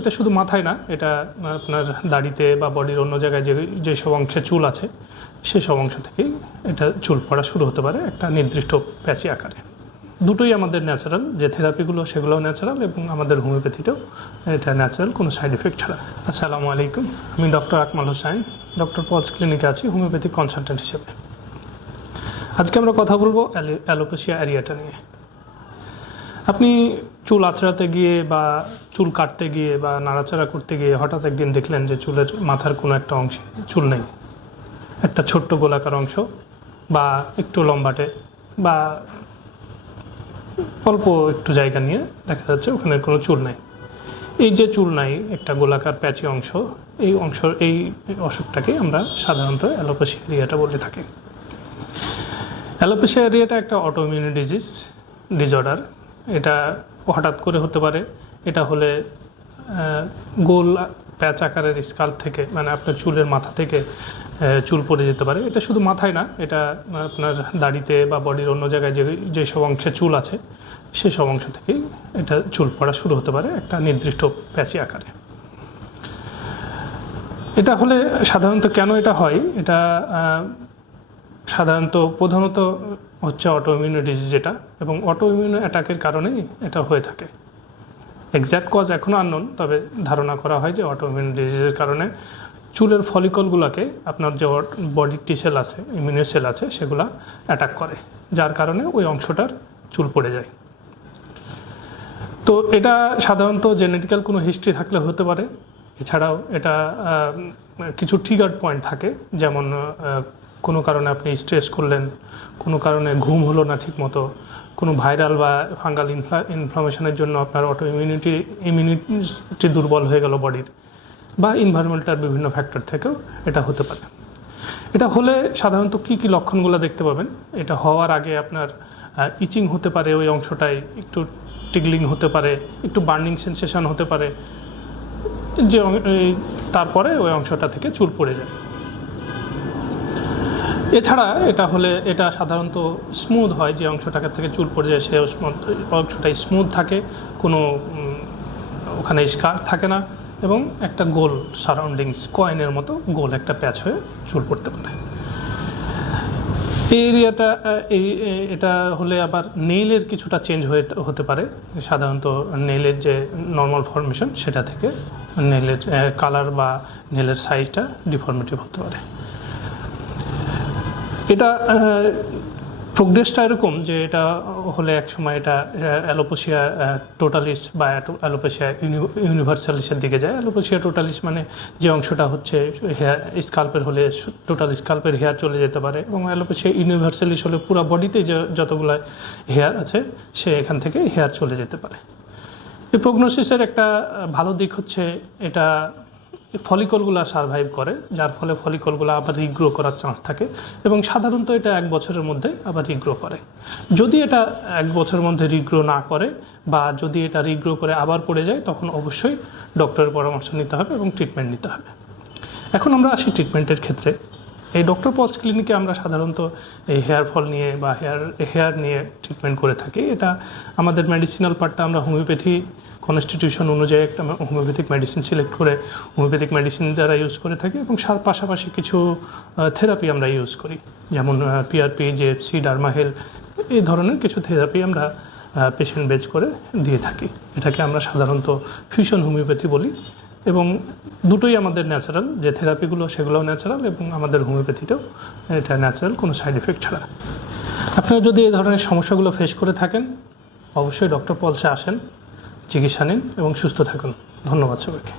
এটা শুধু মাথায় না, এটা আপনার দাড়িতে বা বডির অন্য জায়গায় যেসব অংশে চুল আছে সেসব অংশ থেকেই এটা চুল পড়া শুরু হতে পারে একটা নির্দিষ্ট প্যাচি আকারে। দুটোই আমাদের ন্যাচারাল, যে থেরাপিগুলো সেগুলোও ন্যাচারাল এবং আমাদের হোমিওপ্যাথিতেও এটা ন্যাচারাল, কোনো সাইড এফেক্ট ছাড়া। আসসালামু আলাইকুম, আমি ডক্টর আকমাল হোসাইন, ডক্টর পলস ক্লিনিকে আছি হোমিওপ্যাথিক কনসালটেন্ট হিসেবে। আজকে আমরা কথা বলবো অ্যালোপেশিয়া অ্যারিয়েটা নিয়ে। আপনি চুল আঁচড়াতে গিয়ে বা চুল কাটতে গিয়ে বা নাড়াচাড়া করতে গিয়ে হঠাৎ একদিন দেখলেন যে চুলের মাথার কোনো একটা অংশে চুল নেই, একটা ছোট্ট গোলাকার অংশ বা একটু লম্বাটে বা অল্প একটু জায়গা নিয়ে দেখা যাচ্ছে ওখানে কোনো চুল নেই। এই যে চুল নাই, একটা গোলাকার প্যাচি অংশ, এই অসুখটাকে আমরা সাধারণত অ্যালোপেশিয়া অ্যারিয়েটা বলে থাকি। অ্যালোপেশিয়া অ্যারিয়েটা একটা অটোইমিউন ডিসঅর্ডার। এটা হঠাৎ করে হতে পারে। এটা হলে গোল প্যাচ আকারের স্কাল্প থেকে, মানে আপনার চুলের মাথা থেকে চুল পড়ে যেতে পারে। এটা শুধু মাথায় না, এটা আপনার দাড়িতে বা বডির অন্য জায়গায় যেসব অংশে চুল আছে সেসব অংশ থেকেই এটা চুল পড়া শুরু হতে পারে একটা নির্দিষ্ট প্যাচি আকারে। এটা হলে সাধারণত কেন এটা হয়, এটা সাধারণত প্রধানত হচ্ছে অটোইমিউন ডিজিজ যেটা, এবং অটোইমিউন অ্যাটাকের কারণেই এটা হয়ে থাকে। এক্স্যাক্ট কজ এখনও আননোন, তবে ধারণা করা হয় যে অটোইমিউন ডিজিজের কারণে চুলের ফলিকলগুলোকে আপনার যে বডির টি সেল আছে, ইমিউন সেল আছে, সেগুলা অ্যাটাক করে, যার কারণে ওই অংশটার চুল পড়ে যায়। তো এটা সাধারণত জেনেটিক্যাল কোনো হিস্ট্রি থাকলে হতে পারে। এছাড়াও এটা কিছু ট্রিগার পয়েন্ট থাকে, যেমন কোনো কারণে আপনি স্ট্রেস করলেন, কোনো কারণে ঘুম হলো না ঠিক মতো, কোনো ভাইরাল বা ফাঙ্গাল ইনফ্লামেশনের জন্য আপনার ইমিউনিটি দুর্বল হয়ে গেল বডির, বা এনভায়রনমেন্টাল বিভিন্ন ফ্যাক্টর থেকেও এটা হতে পারে। এটা হলে সাধারণত কী কী লক্ষণগুলো দেখতে পাবেন, এটা হওয়ার আগে আপনার ইচিং হতে পারে, ওই অংশটায় একটু টিগলিং হতে পারে, একটু বার্নিং সেন্সেশন হতে পারে, যে তারপরে ওই অংশটা থেকে চুল পড়ে যায়। এছাড়া এটা হলে এটা সাধারণত স্মুথ হয়, যে অংশটাকে থেকে চুল পড়ে যায় সে অংশটাই স্মুথ থাকে, কোনো ওখানে স্কার থাকে না, এবং একটা গোল সারাউন্ডিংস কয়েনের মতো গোল একটা প্যাচ হয়ে চুল পড়তে পারে। এই এরিয়াটা এটা হলে আবার নেইলের কিছুটা চেঞ্জ হতে পারে। সাধারণত নেইলের যে নর্মাল ফরমেশন সেটা থেকে নেইলের কালার বা নেইলের সাইজটা ডিফর্মেটিভ হতে পারে। এটা প্রোগ্রেসটা এরকম যে এটা হলে একসময় এটা অ্যালোপেশিয়া টোটালিস বা অ্যালোপেশিয়া ইউনিভার্সালিসের দিকে যায়। অ্যালোপেশিয়া টোটালিস মানে যে অংশটা হচ্ছে হেয়ার স্কাল্পের হলে টোটাল স্কাল্পের হেয়ার চলে যেতে পারে, এবং অ্যালোপেশিয়া ইউনিভার্সালিস হলে পুরো বডিতে যতগুলো হেয়ার আছে সে এখান থেকে হেয়ার চলে যেতে পারে। এই প্রগনোসিসের একটা ভালো দিক হচ্ছে এটা ফলিকলগুলো সারভাইভ করে, যার ফলে ফলিকলগুলো আবার রিগ্রো করার চান্স থাকে, এবং সাধারণত এটা 1 বছরের মধ্যে আবার রিগ্রো করে। যদি এটা 1 বছরের মধ্যে রিগ্রো না করে, বা যদি এটা রিগ্রো করে আবার পড়ে যায়, তখন অবশ্যই ডক্টরের পরামর্শ নিতে হবে এবং ট্রিটমেন্ট নিতে হবে। এখন আমরা আসি ট্রিটমেন্টের ক্ষেত্রে। এই ডক্টর পলস ক্লিনিকে আমরা সাধারণত এই হেয়ার ফল নিয়ে বা হেয়ার নিয়ে ট্রিটমেন্ট করে থাকি। এটা আমাদের মেডিসিনাল পার্টটা আমরা হোমিওপ্যাথি কনস্টিটিউশন অনুযায়ী একটা হোমিওপ্যাথিক মেডিসিন সিলেক্ট করে হোমিওপ্যাথিক মেডিসিন দ্বারা ইউজ করে থাকি, এবং পাশাপাশি কিছু থেরাপি আমরা ইউজ করি, যেমন পিআরপি, জেএফসি, ডার্মাহেল, এই ধরনের কিছু থেরাপি আমরা পেশেন্ট বেজ করে দিয়ে থাকি। এটাকে আমরা সাধারণত ফিউশন হোমিওপ্যাথি বলি, এবং দুটোই আমাদের ন্যাচারাল, যে থেরাপিগুলো সেগুলোও ন্যাচারাল, এবং আমাদের হোমিওপ্যাথিতেও এটা ন্যাচারাল, কোনো সাইড এফেক্ট ছাড়া। আপনারা যদি এই ধরনের সমস্যাগুলো ফেস করে থাকেন, অবশ্যই ডক্টর পলসে আসেন, চিকিৎসা নিন এবং সুস্থ থাকুন। ধন্যবাদ সবাইকে।